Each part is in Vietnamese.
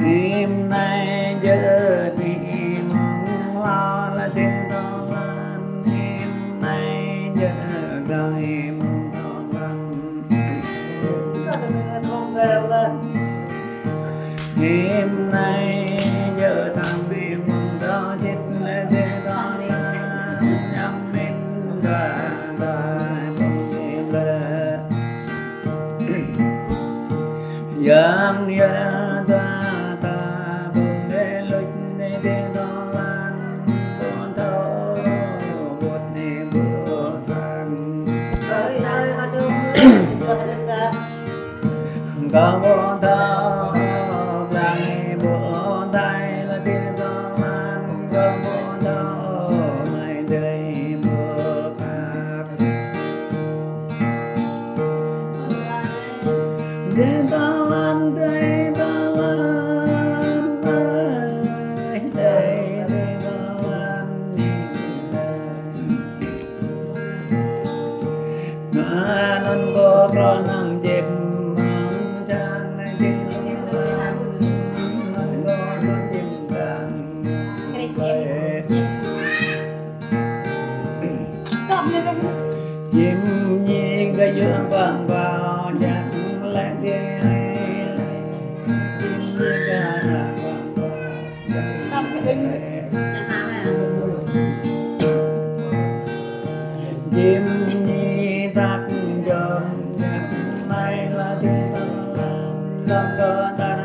Đêm nay giờ thì mong lo là tiếng to lớn. Đêm nay giờ đời mong to lớn. Đêm nay giờ thằng bị mong đó chết là tiếng to lớn. Nhắm bên đời yang ya ta ta bồn để lối để tiếng đó lan con thâu bột để bữa vàng có bồn thâu vàng bữa tay là tiếng đó lan có bồn thâu mai đây bữa khác để ta lan đây ta lan đây ta lan ngã non có con nang dẹp mang chan này đi lan non có con dẹp càng chim nhiên cái dương vàng vào nhạc lẽ ghê chim nhiên ca nhạc vàng vào chim nhi tắc dòm nhạc này là tiếng ta lan đông có ta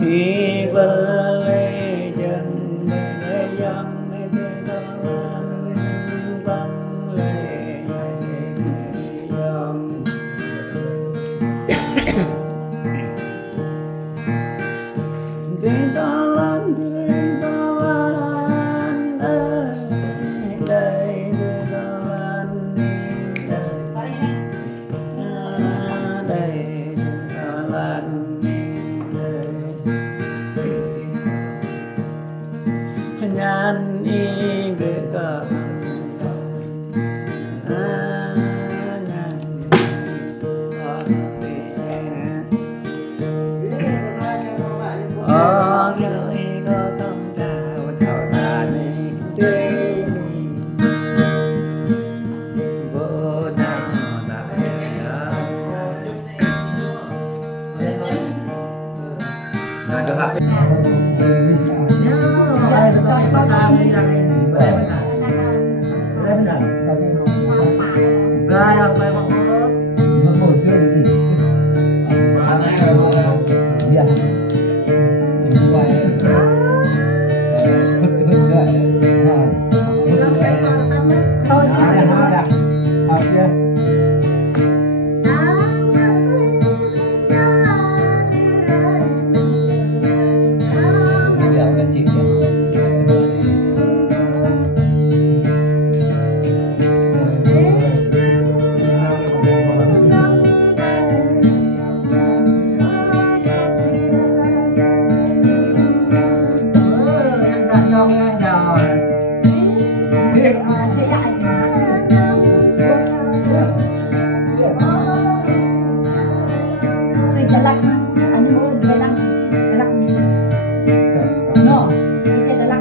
khi vỡ lê chân để dòng để tiếng ta lan vắng lê dòng tiếng ta lan ơi đây tiếng ta lan đây tiếng ta lan nhan y về cả oh, có không chào chào ta đi Galak, ano mo, galak, galak. No, hindi galak.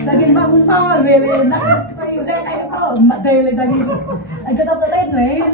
Daging bangun tol, wele nak tayo deh kayak apa, mak deh lagi. Agak tak terlalu,